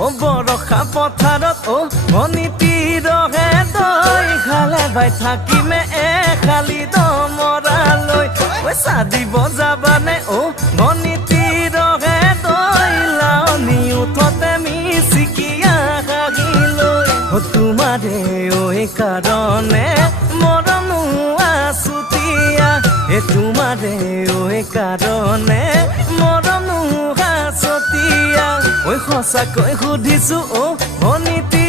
বৰষা পথাৰত ভনীতি ৰহে তই খালে বাই থাকিমে খালি দমৰালৈ পইচা দিব যাবানে ভনীতি ৰহে তই লাৱনি উঠতে মিচিকিয়া হাগিলৈ তোমাৰে কাৰণে মৰমো আছুতীয়া তোমাৰে কাৰণে মৰমো আছতীয়া সঁচাকৈ সুধিছো ভনীতি